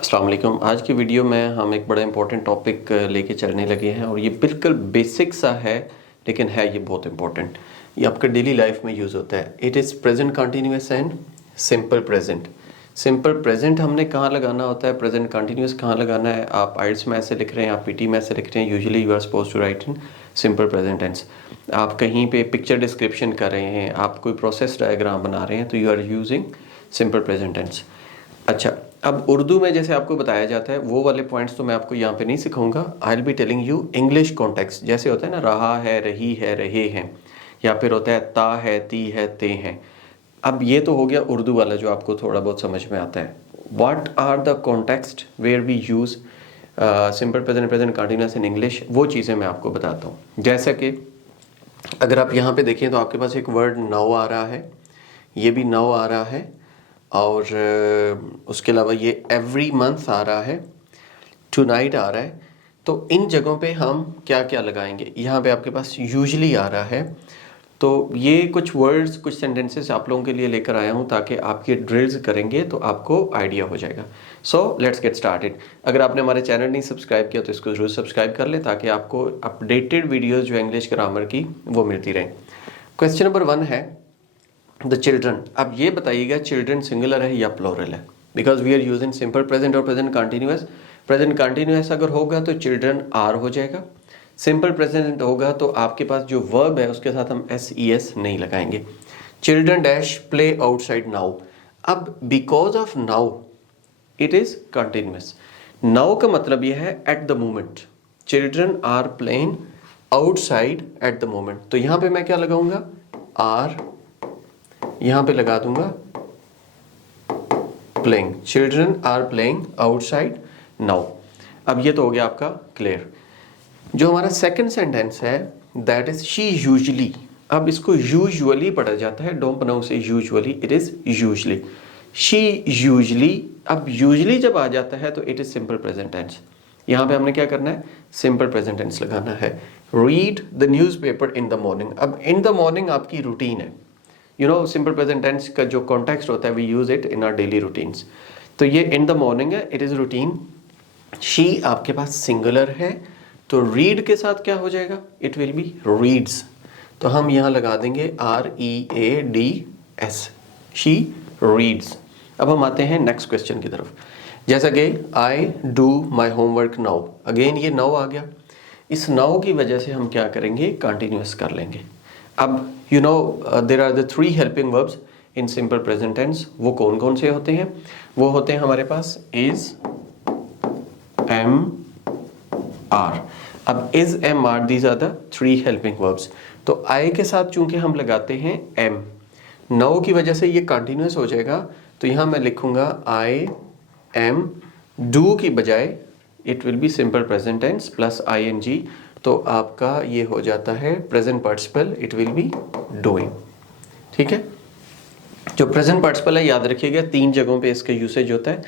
अस्सलाम वालेकुम। आज की वीडियो में हम एक बड़ा इंपॉर्टेंट टॉपिक लेके चलने लगे हैं और ये बिल्कुल बेसिक सा है, लेकिन है ये बहुत इंपॉर्टेंट। ये आपका डेली लाइफ में यूज़ होता है। It is present continuous and simple present. Simple present हमने कहाँ लगाना होता है, प्रेजेंट कंटिन्यूस कहाँ लगाना है। आप आइल्स में ऐसे लिख रहे हैं, आप पीटी में ऐसे लिख रहे हैं, usually you are suppose to write in simple present tense. आप कहीं पे पिक्चर डिस्क्रिप्शन कर रहे हैं, आप कोई प्रोसेस डायग्राम बना रहे हैं, तो you are using simple present tense. अच्छा, अब उर्दू में जैसे आपको बताया जाता है वो वाले पॉइंट्स तो मैं आपको यहाँ पे नहीं सिखाऊंगा। आई will be telling you English context. जैसे होता है ना, रहा है, रही है, रहे हैं, या फिर होता है ता है, ती है, ते हैं। अब ये तो हो गया उर्दू वाला जो आपको थोड़ा बहुत समझ में आता है। What are the context where we use simple present, present continuous in English, वो चीज़ें मैं आपको बताता हूँ। जैसा कि अगर आप यहाँ पे देखें तो आपके पास एक वर्ड नाउ आ रहा है, ये भी नाउ आ रहा है, और उसके अलावा ये एवरी मंथ आ रहा है, टुनाइट आ रहा है। तो इन जगहों पे हम क्या क्या लगाएंगे। यहाँ पे आपके पास यूजुअली आ रहा है। तो ये कुछ वर्ड्स, कुछ सेंटेंसेस आप लोगों के लिए लेकर आया हूँ ताकि आप ये ड्रिल्स करेंगे तो आपको आइडिया हो जाएगा। So let's get started. अगर आपने हमारे चैनल नहीं सब्सक्राइब किया तो इसको जरूर सब्सक्राइब कर लें ताकि आपको अपडेटेड वीडियोज़ जो इंग्लिश ग्रामर की वो मिलती रहें। क्वेश्चन नंबर 1 है द चिल्ड्रन। अब ये बताइएगा चिल्ड्रन सिंगुलर है या प्लूरल है, because we are using simple present और प्रेजेंट कंटिन्यूअस। प्रेजेंट कंटिन्यूअस अगर होगा तो चिल्ड्रन आर हो जाएगा। सिंपल प्रेजेंट होगा तो आपके पास जो वर्ब है उसके साथ हम एस नहीं लगाएंगे। Children dash play outside now. अब because of now it is continuous. Now का मतलब यह है at the moment. Children are playing outside at the moment. तो यहां पे मैं क्या लगाऊंगा, आर, यहां पे लगा दूंगा playing. Children are playing outside now. अब ये तो हो गया आपका क्लियर। जो हमारा सेकंड सेंटेंस है दैट इज शी यूजुअली। अब इसको यूजुअली पढ़ा जाता है, don't pronounce it usually, it is usually. She usually. अब यूजुअली जब आ जाता है तो it is simple present tense. यहां पे हमने क्या करना है, सिंपल प्रेजेंट टेंस लगाना है। Read the newspaper in the morning. अब इन द मॉर्निंग आपकी रूटीन है। You know simple present tense का जो कॉन्टेक्स्ट होता है we use it in our daily routines. तो ये इन द मॉर्निंग है, इट इज रूटीन। शी आपके पास सिंगुलर है तो रीड के साथ क्या हो जाएगा, इट विल बी रीड्स। तो हम यहाँ लगा देंगे READS, शी रीड्स। अब हम आते हैं नेक्स्ट क्वेश्चन की तरफ। जैसा कि I do my homework now. Again ये नाउ आ गया। इस नाउ की वजह से हम क्या करेंगे, कंटिन्यूअस कर लेंगे। अब you know there are the 3 helping verbs in simple present tense. वो कौन कौन से होते हैं, वो होते हैं हमारे पास इज, एम, आर। अब is, am, are, these are the 3 helping verbs. तो आई के साथ चूंकि हम लगाते हैं एम, नाउ की वजह से ये कंटिन्यूअस हो जाएगा। तो यहां मैं लिखूंगा आई एम, डू की बजाय it will be simple present tens plus ING। तो आपका ये हो जाता है present participle, it will be doing. ठीक है, जो प्रेजेंट पार्टिसिपल है याद रखिएगा 3 जगहों पे इसका यूसेज होता है।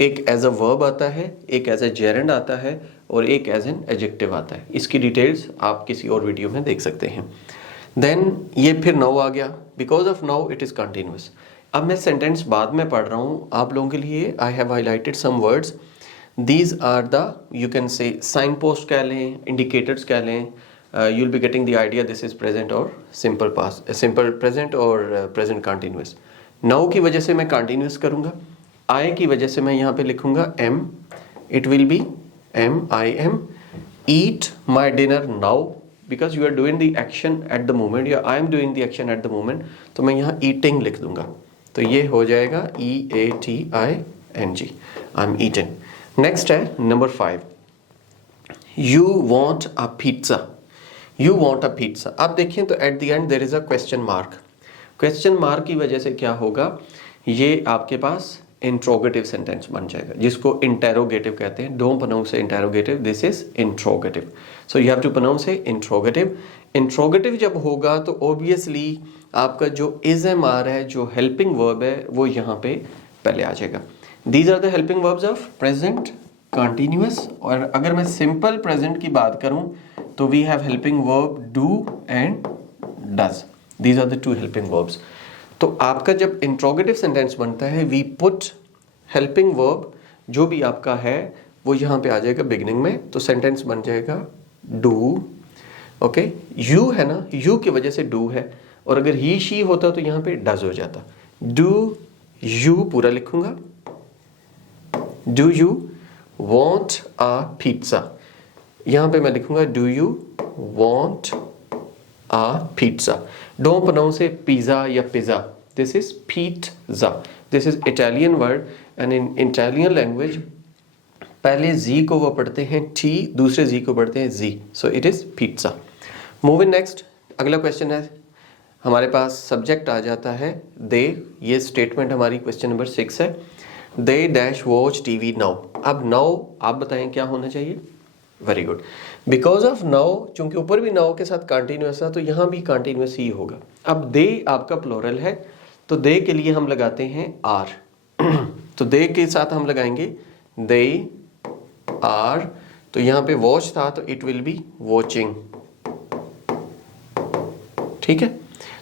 एक एज अ वर्ब आता है, एक एज अ जेरेंड आता है, और एक एज एन एडजेक्टिव आता है। इसकी डिटेल्स आप किसी और वीडियो में देख सकते हैं। देन ये फिर नाउ आ गया, because of now it is continuous. अब मैं सेंटेंस बाद में पढ़ रहा हूँ आप लोगों के लिए। I have highlighted some words, these are the, you can say sign post कह लें, इंडिकेटर्स कह लें। You will be getting the idea this is present और सिंपल पास्ट, सिंपल प्रेजेंट और प्रेजेंट कंटिन्यूअस। नाउ की वजह से मैं कंटिन्यूअस करूंगा, आई की वजह से मैं यहाँ पे लिखूंगा am, it will be MIM। Eat my dinner now, because you are doing the action at the moment, या I am doing the action at the moment, तो मैं यहाँ ईटिंग लिख दूंगा। तो ये हो जाएगा EATING, I am eating. Next है number 5, you want a pizza. You want a pizza. आप देखिए तो at the end there is a question mark. Question mark की वजह से क्या होगा, ये आपके पास इंट्रोगेटिव सेंटेंस बन जाएगा, जिसको इंटेरोगेटिव कहते हैं। Don't pronounce interrogative, this is interrogative. So you have to pronounce interrogative. Interrogative जब होगा तो ऑब्वियसली आपका जो इज एम आर है, जो हेल्पिंग वर्ब है, वो यहाँ पे पहले आ जाएगा। These are the helping verbs of present continuous. और अगर मैं सिंपल प्रेजेंट की बात करूं तो we have helping verb do and does. These are the 2 helping verbs. तो आपका जब इंट्रोगेटिव सेंटेंस बनता है वी पुट हेल्पिंग वर्ब जो भी आपका है वो यहाँ पे आ जाएगा बिगिनिंग में, तो सेंटेंस बन जाएगा डू। ओके, यू है ना, यू की वजह से डू है, और अगर ही शी होता तो यहाँ पे डज हो जाता। डू यू पूरा लिखूंगा, do you want a pizza, यहाँ पे मैं लिखूंगा do you want a pizza. Don't pronounce a pizza या pizza, this is pizza, this is Italian word, and in Italian language पहले जी को वो पढ़ते हैं टी, दूसरे जी को पढ़ते हैं G, so it is pizza. Moving next, अगला क्वेश्चन है हमारे पास, सब्जेक्ट आ जाता है दे, ये स्टेटमेंट हमारी क्वेश्चन नंबर 6 है। They dash watch TV now. अब नाउ आप बताएं क्या होना चाहिए? Very good, because of now, चूंकि ऊपर भी नाउ के साथ कंटिन्यूअस है तो यहाँ भी कंटिन्यूअस ही होगा। अब दे आपका प्लोरल है, तो दे के लिए हम लगाते हैं आर तो दे के साथ हम लगाएंगे दे आर, तो यहाँ पे वॉच था तो इट विल बी वॉचिंग, ठीक है,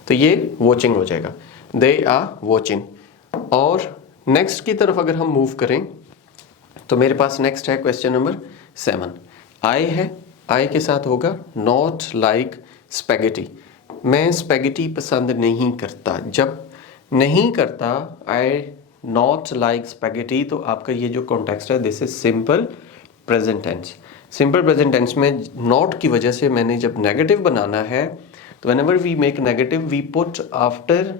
तो ये वॉचिंग हो जाएगा, दे आर वॉचिंग। और नेक्स्ट की तरफ अगर हम मूव करें तो मेरे पास नेक्स्ट है क्वेश्चन नंबर 7। आई है, आई के साथ होगा नॉट लाइक स्पेगेटी। मैं स्पेगेटी पसंद नहीं करता, जब नहीं करता आई नॉट लाइक स्पेगेटी, तो आपका ये जो कॉन्टेक्स्ट है this is simple present tense. Simple present tense में नॉट की वजह से मैंने जब नेगेटिव बनाना है तो whenever we make negative we put after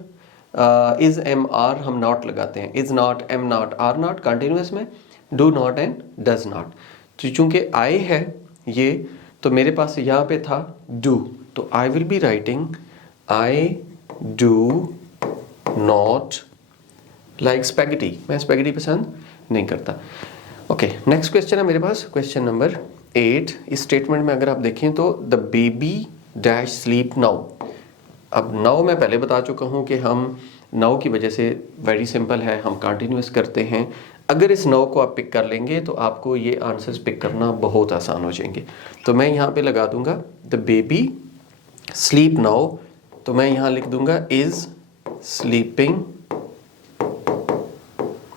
is am are, हम नॉट लगाते हैं, is not, am not, are not, continuous में do not and does not. तो चूंकि आई है ये, तो मेरे पास यहाँ पे था डू, तो I will be writing I do not like spaghetti, मैं स्पेगेटी पसंद नहीं करता। ओके, नेक्स्ट क्वेश्चन है मेरे पास क्वेश्चन नंबर 8। इस स्टेटमेंट में अगर आप देखें तो the baby dash sleep now. अब नाउ मैं पहले बता चुका हूँ कि हम नाउ की वजह से वेरी सिंपल है, हम कंटिन्यूअस करते हैं। अगर इस नाउ को आप पिक कर लेंगे तो आपको ये आंसर्स पिक करना बहुत आसान हो जाएंगे। तो मैं यहाँ पे लगा दूंगा द बेबी स्लीप नाउ, तो मैं यहाँ लिख दूंगा इज स्लीपिंग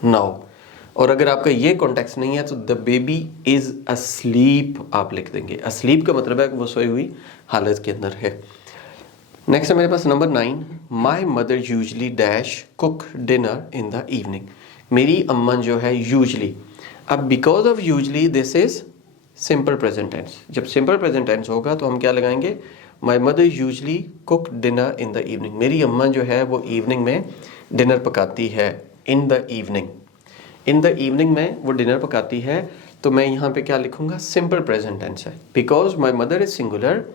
नाउ। और अगर आपका ये कॉन्टेक्स्ट नहीं है तो द बेबी इज अस्लीप आप लिख देंगे। अस्लीप का मतलब है कि वो सोई हुई हालत के अंदर है। नेक्स्ट है मेरे पास number 9। My mother usually dash cook dinner in the evening. मेरी अम्मा जो है यूजली, अब because of usually this is simple present tense. जब सिंपल प्रेजेंट टेंस होगा तो हम क्या लगाएंगे? My mother usually cook dinner in the evening. मेरी अम्मा जो है वो इवनिंग में डिनर पकाती है। इन the evening, in the evening में वो डिनर पकाती है, तो मैं यहाँ पे क्या लिखूंगा? सिंपल प्रेजेंट टेंस है। Because my mother is singular,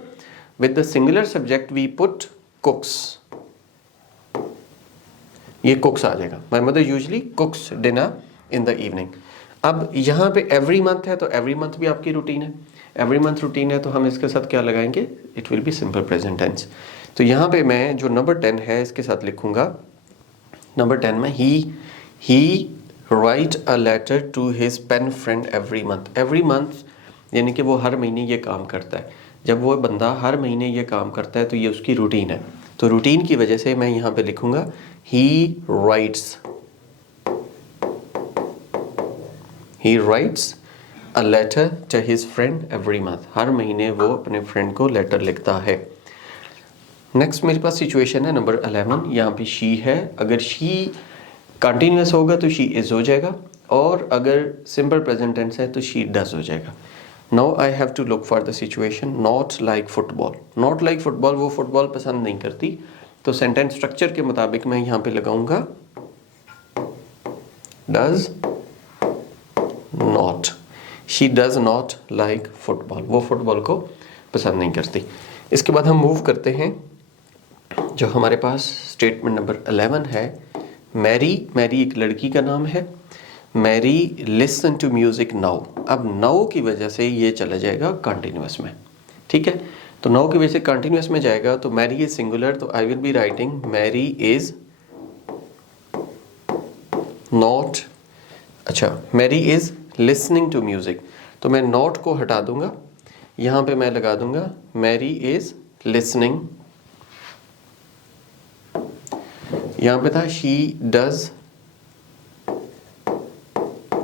with the singular subject we put cooks, ये कुक्स आ जाएगा। My mother usually cooks dinner in the evening. अब यहाँ पे एवरी मंथ है तो एवरी मंथ भी आपकी रूटीन है, एवरी मंथ रूटीन है तो हम इसके साथ क्या लगाएंगे? It will be simple present tense. तो यहाँ पे मैं जो नंबर 10 है इसके साथ लिखूंगा, नंबर 10 में he write a letter to his pen friend every month. Every month यानी कि वो हर महीने ये काम करता है। जब वो बंदा हर महीने ये काम करता है तो ये उसकी रूटीन है। तो रूटीन की वजह से मैं यहाँ पे लिखूंगा he writes a letter to his friend every month. हर महीने वो अपने फ्रेंड को लेटर लिखता है। नेक्स्ट मेरे पास सिचुएशन है नंबर 11। यहाँ पे शी है, अगर शी कंटिन्यूअस होगा तो शी इज हो जाएगा, और अगर सिंपल प्रेजेंट टेंस है तो शी डज हो जाएगा। Now I have to look for the situation. Not like football, not like football, वो फुटबॉल पसंद नहीं करती, तो सेंटेंस स्ट्रक्चर के मुताबिक मैं यहाँ पे लगाऊंगा does not. She does not like football, वो फुटबॉल को पसंद नहीं करती। इसके बाद हम मूव करते हैं जो हमारे पास स्टेटमेंट नंबर 11 है। मैरी, मैरी एक लड़की का नाम है। Mary listen to music now. अब नाउ की वजह से ये चला जाएगा कंटिन्यूअस में, ठीक है। तो नाउ की वजह से कंटिन्यूअस में जाएगा, तो मैरी इज सिंगुलर, तो I will be writing Mary is not, अच्छा Mary is listening to music, तो मैं नॉट को हटा दूंगा, यहाँ पे मैं लगा दूंगा मैरी इज लिसनिंग। यहाँ पे था she does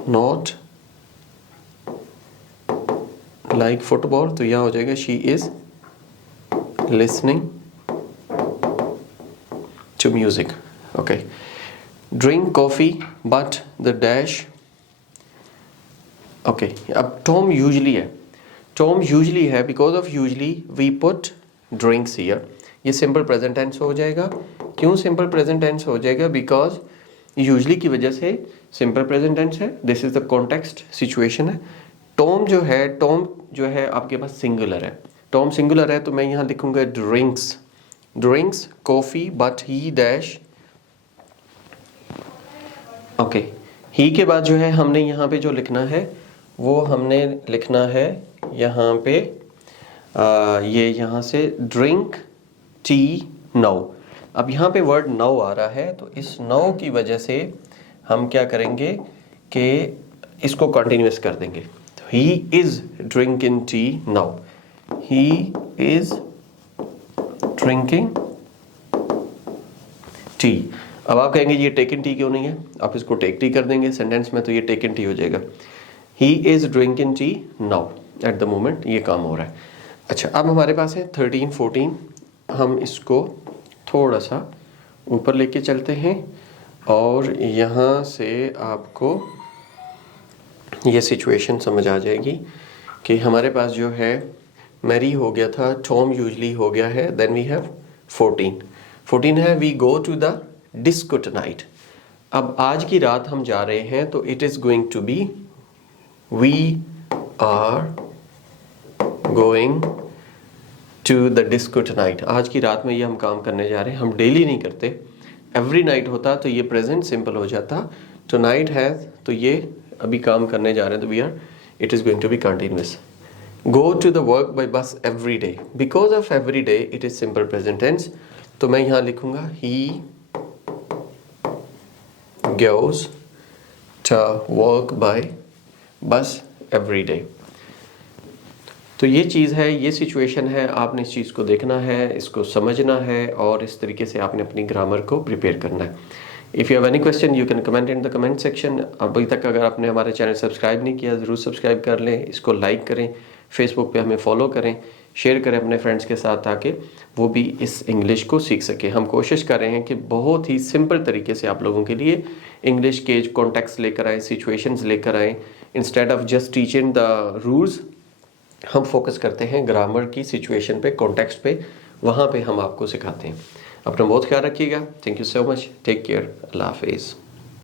not like football, तो यहाँ हो जाएगा she is listening to music. Okay, drink coffee but the dash. Okay, अब टॉम यूजली है, टॉम यूजली है, because of usually we put drinks here. ये सिंपल प्रेजेंट टेंस हो जाएगा। क्यों सिंपल प्रेजेंट टेंस हो जाएगा? बिकॉज यूजली की वजह से सिंपल प्रेजेंट टेंस है, this is the context situation है। टॉम जो है आपके पास सिंगुलर है, टॉम सिंगुलर है, तो मैं यहाँ लिखूंगा drinks, drinks coffee but he dash. Okay, he के बाद जो है हमने यहाँ पे जो लिखना है वो हमने लिखना है यहाँ पे ये यहाँ से ड्रिंक टी नाउ। अब यहाँ पे वर्ड नाउ आ रहा है, तो इस नाउ की वजह से हम क्या करेंगे कि इसको कंटिन्यूअस कर देंगे। He is drinking tea now, he is drinking tea. अब आप कहेंगे ये टेकन टी क्यों नहीं है, आप इसको टेक टी कर देंगे सेंटेंस में, तो ये टेकन टी हो जाएगा। He is drinking tea now, eight the moment ये काम हो रहा है। अच्छा, अब हमारे पास है 13, 14, हम इसको थोड़ा सा ऊपर लेके चलते हैं और यहाँ से आपको ये सिचुएशन समझ आ जाएगी कि हमारे पास जो है मैरी हो गया था, टॉम यूजली हो गया है, देन वी हैव 14 है we go to the disco tonight. अब आज की रात हम जा रहे हैं, तो it is going to be we are going to the disco tonight. आज की रात में ये हम काम करने जा रहे हैं, हम डेली नहीं करते, एवरी नाइट होता तो ये प्रेजेंट सिंपल हो जाता, टुनाइट है तो ये अभी काम करने जा रहे हैं, तो we are, it is going to be continuous. Go to the work by bus every day, because of every day it is simple present tense, तो मैं यहाँ लिखूंगा ही goes to work by bus every day। तो ये चीज़ है, ये situation है, आपने इस चीज़ को देखना है, इसको समझना है और इस तरीके से आपने अपनी ग्रामर को प्रिपेयर करना है। If you have any question you can comment in the comment section. अभी तक अगर आपने हमारे चैनल सब्सक्राइब नहीं किया ज़रूर सब्सक्राइब कर लें, इसको लाइक करें, फेसबुक पे हमें फॉलो करें, शेयर करें अपने फ्रेंड्स के साथ ताकि वो भी इस इंग्लिश को सीख सके। हम कोशिश कर रहे हैं कि बहुत ही सिंपल तरीके से आप लोगों के लिए इंग्लिश के कॉन्टेक्स्ट लेकर आए, सिचुएशंस लेकर आए। Instead of just teaching the rules, हम फोकस करते हैं ग्रामर की सिचुएशन पे, कॉन्टेक्स्ट पे, वहाँ पे हम आपको सिखाते हैं। अपना बहुत ख्याल रखिएगा। Thank you so much, take care, अल्लाह हाफिज़।